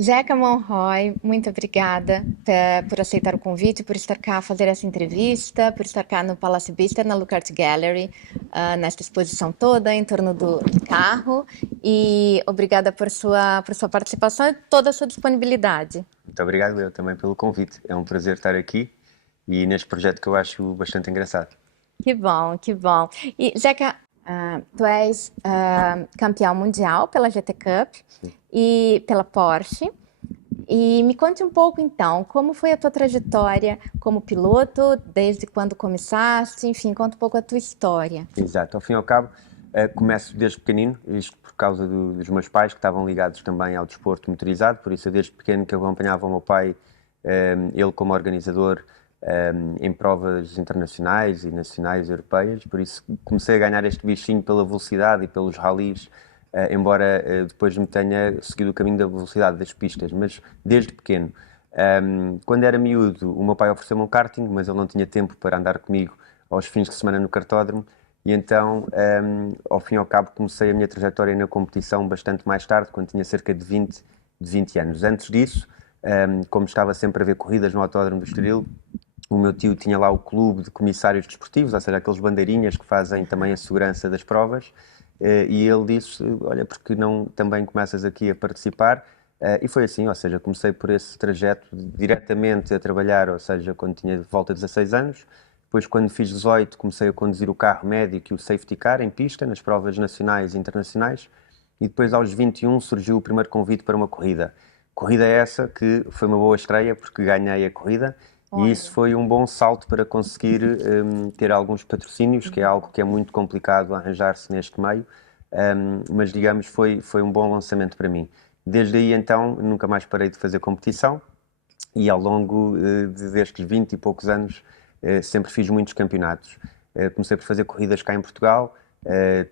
Zeca Monroy, muito obrigada por aceitar o convite, por estar cá a fazer essa entrevista, por estar cá no Palácio Bister, na Lucart Gallery, nesta exposição toda em torno do carro. E obrigada por sua participação e toda a sua disponibilidade. Muito obrigado eu também pelo convite. É um prazer estar aqui e neste projeto que eu acho bastante engraçado. Que bom, que bom. E, Zeca, tu és campeão mundial pela GT Cup e pela Porsche. E me conte um pouco então, como foi a tua trajetória como piloto, desde quando começaste, enfim, conta um pouco a tua história. Exato, ao fim e ao cabo, começo desde pequenino, isto por causa dos meus pais que estavam ligados também ao desporto motorizado, por isso eu desde pequeno que acompanhava o meu pai, ele como organizador, em provas internacionais e nacionais europeias, por isso comecei a ganhar este bichinho pela velocidade e pelos ralis, embora depois me tenha seguido o caminho da velocidade das pistas, mas desde pequeno. Quando era miúdo, o meu pai ofereceu-me um karting, mas ele não tinha tempo para andar comigo aos fins de semana no kartódromo, e então, ao fim e ao cabo, comecei a minha trajetória na competição bastante mais tarde, quando tinha cerca de 20 anos. Antes disso, como estava sempre a ver corridas no Autódromo do Estoril, o meu tio tinha lá o clube de comissários desportivos, ou seja, aqueles bandeirinhas que fazem também a segurança das provas, e ele disse, olha, porque não também começas aqui a participar? E foi assim, ou seja, comecei por esse trajeto diretamente a trabalhar, ou seja, quando tinha de volta de 16 anos. Depois, quando fiz 18, comecei a conduzir o carro médico e o safety car em pista, nas provas nacionais e internacionais. E depois, aos 21, surgiu o primeiro convite para uma corrida. Corrida essa que foi uma boa estreia, porque ganhei a corrida. E isso Olha, foi um bom salto para conseguir ter alguns patrocínios, que é algo que é muito complicado arranjar-se neste meio. Mas, digamos, foi um bom lançamento para mim. Desde aí, então, nunca mais parei de fazer competição e ao longo destes 20 e poucos anos sempre fiz muitos campeonatos. Comecei por fazer corridas cá em Portugal,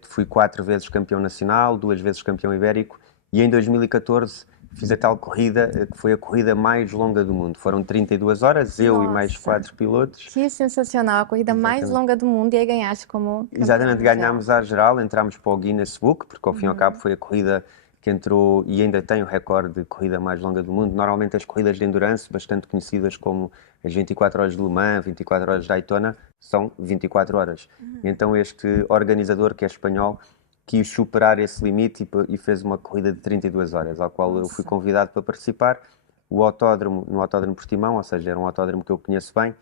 fui 4 vezes campeão nacional, 2 vezes campeão ibérico e em 2014 fiz a tal corrida que foi a corrida mais longa do mundo. Foram 32 horas, eu e mais nossa, 4 pilotos. que sensacional, a corrida mais Exatamente. longa do mundo e aí ganhaste como campeão Exatamente, mundial. ganhámos a geral, entramos para o Guinness Book, porque ao fim e ao cabo foi a corrida que entrou e ainda tem o recorde de corrida mais longa do mundo. Normalmente as corridas de endurance, bastante conhecidas como as 24 horas de Le Mans, 24 horas de Daytona, são 24 horas. E então este organizador, que é espanhol, quis superar esse limite e fez uma corrida de 32 horas, ao qual eu fui Nossa. convidado para participar. O autódromo, no Autódromo Portimão, ou seja, era um autódromo que eu conheço bem.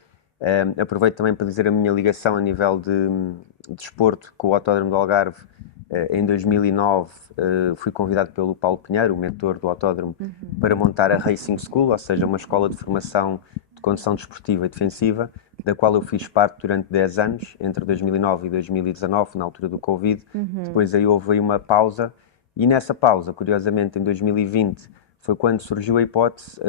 Aproveito também para dizer a minha ligação a nível de desporto com o Autódromo do Algarve. Em 2009 fui convidado pelo Paulo Pinheiro, o mentor do autódromo, para montar a Racing School, ou seja, uma escola de formação de condução desportiva e defensiva, da qual eu fiz parte durante 10 anos, entre 2009 e 2019, na altura do Covid. Depois aí houve aí uma pausa, e nessa pausa, curiosamente, em 2020, foi quando surgiu a hipótese,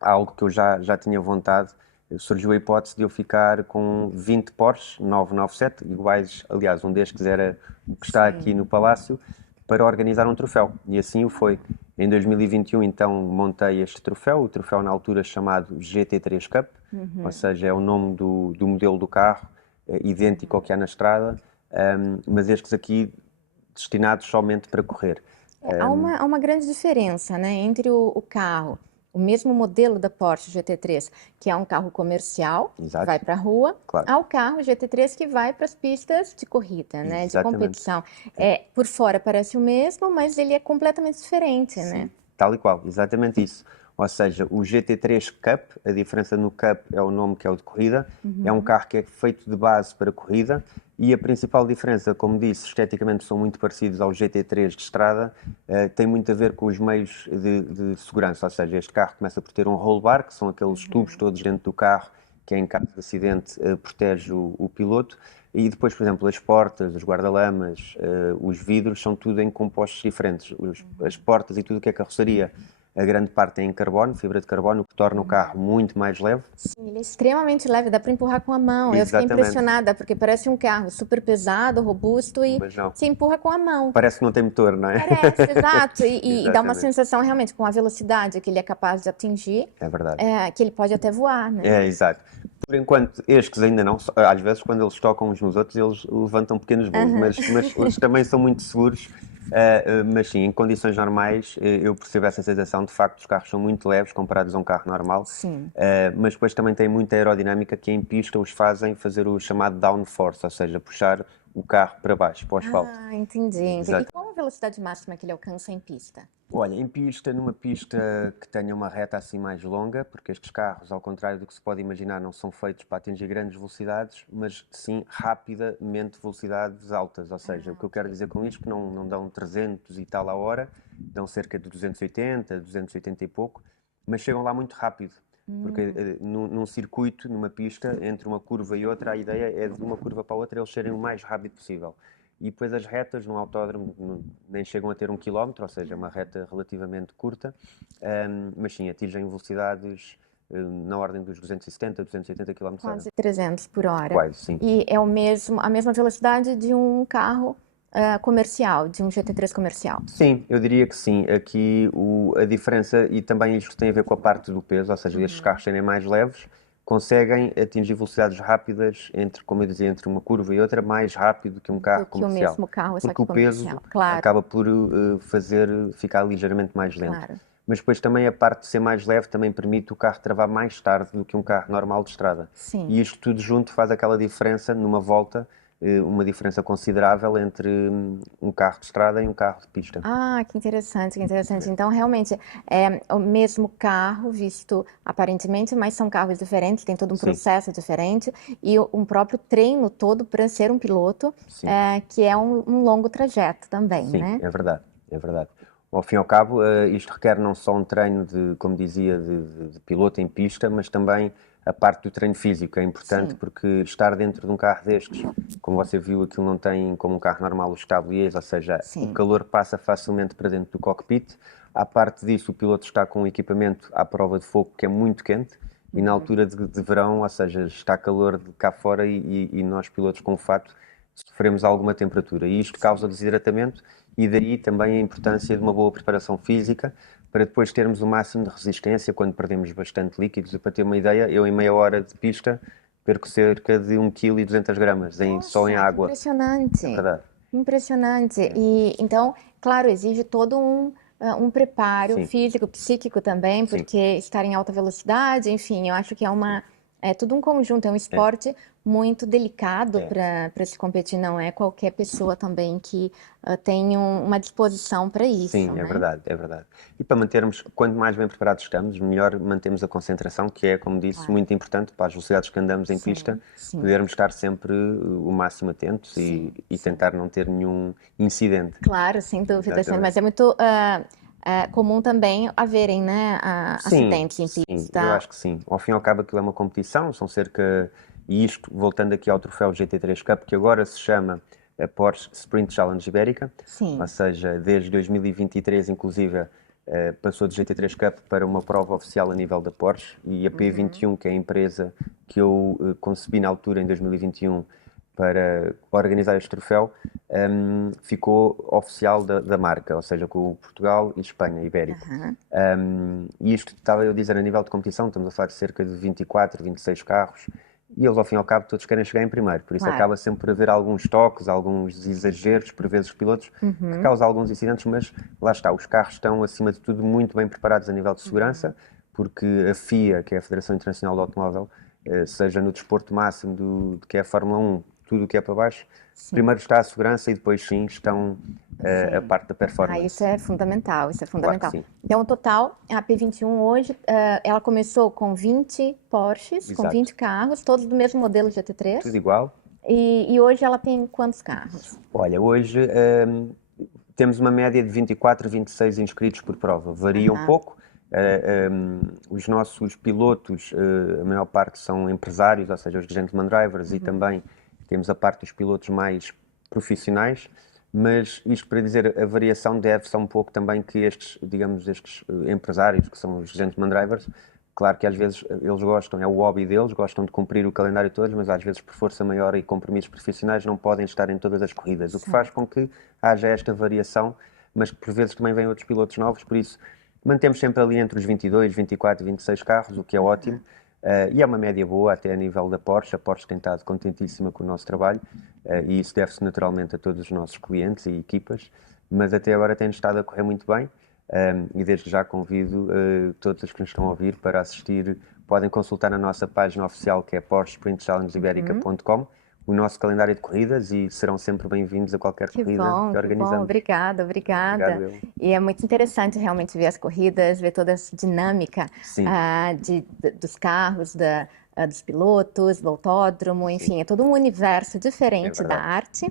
algo que eu já tinha vontade, surgiu a hipótese de eu ficar com 20 Porsche 997, iguais, aliás, um destes era o que está aqui Sim. no Palácio, para organizar um troféu. E assim o foi. Em 2021, então, montei este troféu, o troféu na altura chamado GT3 Cup, ou seja, é o nome do modelo do carro, idêntico ao que há na estrada, mas estes aqui destinados somente para correr. Há uma grande diferença, né, entre o carro, o mesmo modelo da Porsche GT3, que é um carro comercial, que vai Exato, para a rua, claro, ao carro GT3 que vai para as pistas de corrida, né, de exatamente. competição. Por fora parece o mesmo, mas ele é completamente diferente, né? Sim, tal e qual, exatamente isso. Ou seja, o GT3 Cup, a diferença no Cup é o nome que é o de corrida, é um carro que é feito de base para corrida e a principal diferença, como disse, esteticamente são muito parecidos ao GT3 de estrada, tem muito a ver com os meios de segurança, ou seja, este carro começa por ter um roll bar, que são aqueles tubos todos dentro do carro, que em caso de acidente protege o piloto, e depois, por exemplo, as portas, os guarda-lamas, os vidros, são tudo em compostos diferentes. As portas e tudo o que é carroçaria, a grande parte é em carbono, fibra de carbono, o que torna o carro muito mais leve. Sim, ele é extremamente leve, dá para empurrar com a mão. Eu fiquei Exatamente, impressionada, porque parece um carro super pesado, robusto e mas não. se empurra com a mão. Parece que não tem motor, não é? Parece, exato. E dá uma Exatamente, sensação realmente com a velocidade que ele é capaz de atingir, é verdade. que ele pode até voar, né? É, exato. Por enquanto, estes ainda não. Às vezes, quando eles tocam uns nos outros, eles levantam pequenos voos, mas os também são muito seguros Mas sim, em condições normais, eu percebo essa sensação. De facto, os carros são muito leves comparados a um carro normal, Sim. mas depois também tem muita aerodinâmica que em pista os fazem fazer o chamado downforce, ou seja, puxar o carro para baixo, para o asfalto. Ah, entendi, entendi. E Exato. qual a velocidade máxima que ele alcança em pista? Olha, em pista, numa pista que tenha uma reta assim mais longa, porque estes carros, ao contrário do que se pode imaginar, não são feitos para atingir grandes velocidades, mas sim rapidamente velocidades altas. Ou seja, o que eu quero dizer com isto é que não dão 300 e tal a hora, dão cerca de 280, 280 e pouco, mas chegam lá muito rápido. Porque num circuito, numa pista, entre uma curva e outra, a ideia é de uma curva para a outra eles serem o mais rápido possível. E depois as retas no autódromo nem chegam a ter 1 km, ou seja, é uma reta relativamente curta, mas sim, atingem velocidades na ordem dos 270, 280 km/h. Quase 300 por hora. Quase, sim. E é a mesma velocidade de um carro comercial, de um GT3 comercial. Sim, eu diria que sim. Aqui a diferença, e também isto tem a ver com a parte do peso, ou seja, estes carros serem mais leves, conseguem atingir velocidades rápidas entre, como eu dizia, entre uma curva e outra, mais rápido que um carro Do que o comercial. mesmo carro, só Porque que o peso comercial. Claro, acaba por fazer ficar ligeiramente mais lento. claro. Mas depois também a parte de ser mais leve também permite o carro travar mais tarde do que um carro normal de estrada. Sim. E isto tudo junto faz aquela diferença numa volta, uma diferença considerável entre um carro de estrada e um carro de pista. Ah, que interessante, que interessante. Então, realmente, é o mesmo carro visto aparentemente, mas são carros diferentes, tem todo um Sim. processo diferente e um próprio treino todo para ser um piloto, Sim. que é um longo trajeto também, Sim, né? é verdade, é verdade. Ao fim e ao cabo, isto requer não só um treino de, como dizia, de piloto em pista, mas também a parte do treino físico. É importante Sim. porque estar dentro de um carro destes, como você viu, aquilo não tem como um carro normal os tabliers, ou seja, Sim. o calor passa facilmente para dentro do cockpit. À parte disso, o piloto está com um equipamento à prova de fogo que é muito quente e na altura de verão, ou seja, está calor de cá fora e nós pilotos com fato sofremos alguma temperatura e isto causa desidratamento e daí também a importância de uma boa preparação física para depois termos o máximo de resistência quando perdemos bastante líquidos. E para ter uma ideia, eu em meia hora de pista perco cerca de 1,2 kg só em Nossa, que água. impressionante. É verdade. Impressionante. E então, claro, exige todo um preparo Sim. físico, psíquico também, Sim. porque estar em alta velocidade, enfim, eu acho que é tudo um conjunto, é um esporte muito delicado para se competir, não é qualquer pessoa também que tem uma disposição para isso, Sim, né? é verdade, é verdade. E para mantermos, quanto mais bem preparados estamos, melhor mantemos a concentração, que é, como disse, Claro. muito importante para as velocidades que andamos em Sim, pista, sim. podermos estar sempre o máximo atentos Sim, e sim. tentar não ter nenhum incidente. Claro, sem dúvida, Exatamente. mas é muito comum também haverem, né, Sim, acidentes em sim, eu pista. acho que sim. Ao fim e ao cabo aquilo é uma competição, são cerca, e isto voltando aqui ao troféu GT3 Cup, que agora se chama a Porsche Sprint Challenge Ibérica, Sim. ou seja, desde 2023 inclusive passou de GT3 Cup para uma prova oficial a nível da Porsche e a P21, que é a empresa que eu concebi na altura em 2021 para organizar este troféu, ficou oficial da marca, ou seja, com Portugal e Espanha, Ibérico. Aham. E isto estava eu a dizer a nível de competição, estamos a falar de cerca de 24, 26 carros, e eles ao fim e ao cabo todos querem chegar em primeiro, por isso Claro. acaba sempre por haver alguns toques, alguns exageros, por vezes os pilotos, que causam alguns incidentes, mas lá está, os carros estão acima de tudo muito bem preparados a nível de segurança, porque a FIA, que é a Federação Internacional do Automóvel, seja no desporto máximo de que é a Fórmula 1, tudo o que é para baixo, primeiro está a segurança e depois sim estão a Sim. parte da performance. Isso é fundamental, isso é Claro que fundamental. sim. Então, o total, a P21 hoje, ela começou com 20 Porsches, com Exato. 20 carros, todos do mesmo modelo GT3. Tudo igual. E hoje ela tem quantos carros? Olha, hoje temos uma média de 24, 26 inscritos por prova. Varia um pouco. Os nossos pilotos, a maior parte são empresários, ou seja, os gentleman drivers, e também temos a parte dos pilotos mais profissionais. Mas isto para dizer, a variação deve-se a um pouco também que estes, digamos, estes empresários, que são os gentleman drivers, claro que às vezes eles gostam, é o hobby deles, gostam de cumprir o calendário todo, mas às vezes por força maior e compromissos profissionais não podem estar em todas as corridas, o que faz com que haja esta variação, mas que por vezes também vêm outros pilotos novos, por isso mantemos sempre ali entre os 22, 24 e 26 carros, o que é ótimo. E é uma média boa até a nível da Porsche. A Porsche tem estado contentíssima com o nosso trabalho e isso deve-se naturalmente a todos os nossos clientes e equipas. mas até agora tem estado a correr muito bem. E desde já convido todos os que nos estão a ouvir para assistir. Podem consultar na nossa página oficial, que é porschesprintchallengeiberica.com, o nosso calendário de corridas, e serão sempre bem-vindos a qualquer corrida que Que organizamos. bom, obrigada, obrigada. Obrigado, eu. E é muito interessante realmente ver as corridas, ver toda essa dinâmica Sim. dos carros, dos pilotos, do autódromo, enfim, é todo um universo diferente da arte.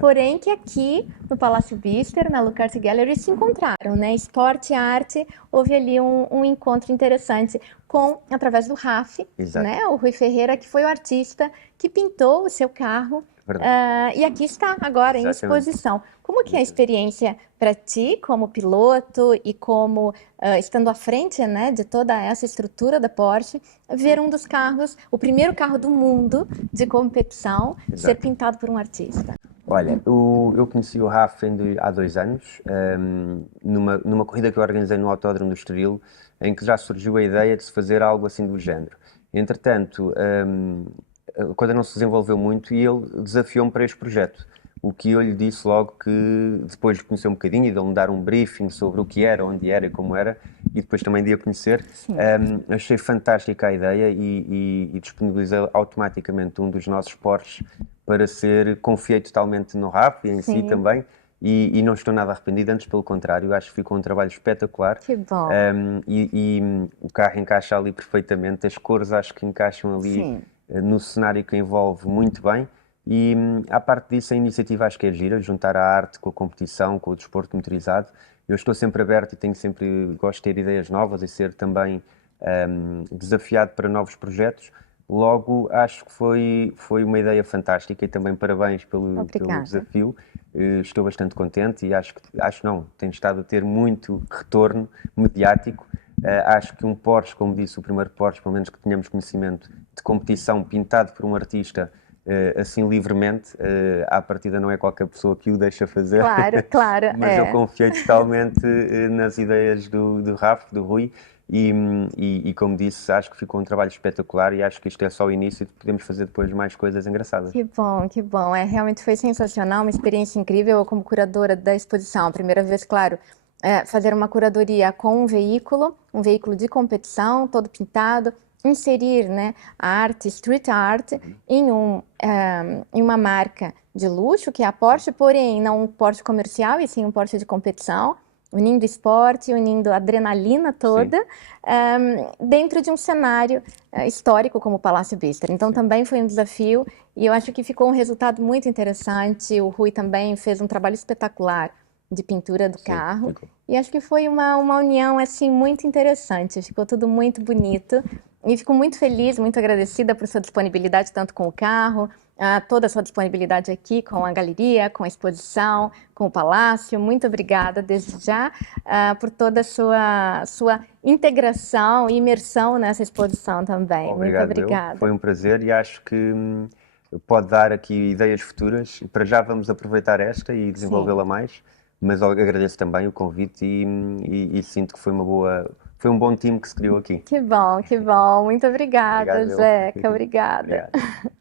Porém, que aqui no Palácio Bister, na Lucarte Gallery, se encontraram, né? Esporte e arte, houve ali um encontro interessante através do RAF, né? O Rui Ferreira, que foi o artista que pintou o seu carro. E aqui está agora em exposição. Como que é a experiência para ti como piloto e como estando à frente, né, de toda essa estrutura da Porsche, ver um dos carros, o primeiro carro do mundo de competição, ser pintado por um artista? Olha, eu conheci o Raf há 2 anos, numa corrida que eu organizei no Autódromo do Estoril, em que já surgiu a ideia de se fazer algo assim do género. Entretanto, a coisa não se desenvolveu muito e ele desafiou-me para este projeto. O que eu lhe disse logo, que depois de conhecer um bocadinho e de ele me dar um briefing sobre o que era, onde era e como era, e depois também de a conhecer, achei fantástica a ideia e disponibilizei automaticamente um dos nossos Porsches para confiei totalmente no Raf e em si também. E não estou nada arrependido, antes pelo contrário, acho que ficou um trabalho espetacular. Que bom. E o carro encaixa ali perfeitamente, as cores acho que encaixam ali no cenário que envolve muito bem. E à parte disso, a iniciativa acho que é gira, juntar a arte com a competição, com o desporto motorizado. Eu estou sempre aberto e gosto de ter ideias novas e ser também desafiado para novos projetos. Logo, acho que foi uma ideia fantástica e também parabéns pelo desafio. Estou bastante contente e tenho estado a ter muito retorno mediático. Acho que um Porsche, como disse, o primeiro Porsche, pelo menos que tenhamos conhecimento, de competição pintado por um artista, assim livremente, à partida não é qualquer pessoa que o deixa fazer. Claro. Mas eu confiei totalmente nas ideias do Raf, do Rui, e como disse, acho que ficou um trabalho espetacular e acho que isto é só o início e podemos fazer depois mais coisas engraçadas. Que bom, que bom. Realmente foi sensacional, uma experiência incrível. Eu, como curadora da exposição, a primeira vez, claro, fazer uma curadoria com um veículo de competição, todo pintado, inserir, né, a arte, street art, em uma marca de luxo, que é a Porsche, porém não um Porsche comercial, e sim um Porsche de competição, unindo esporte, unindo a adrenalina toda, dentro de um cenário histórico como o Palácio Bister. Então também foi um desafio e eu acho que ficou um resultado muito interessante. O Rui também fez um trabalho espetacular de pintura do carro e acho que foi uma união assim muito interessante. Ficou tudo muito bonito e fico muito feliz, muito agradecida por sua disponibilidade tanto com o carro, toda a sua disponibilidade aqui com a galeria, com a exposição, com o palácio. Muito obrigada desde já por toda a sua integração e imersão nessa exposição também. Obrigado, muito obrigada. Foi um prazer e acho que pode dar aqui ideias futuras. Para já vamos aproveitar esta e desenvolvê-la mais, mas eu agradeço também o convite e sinto que foi um bom time que se criou aqui. Que bom, que bom. Muito obrigada, Obrigado, Zeca. Obrigada. Obrigado.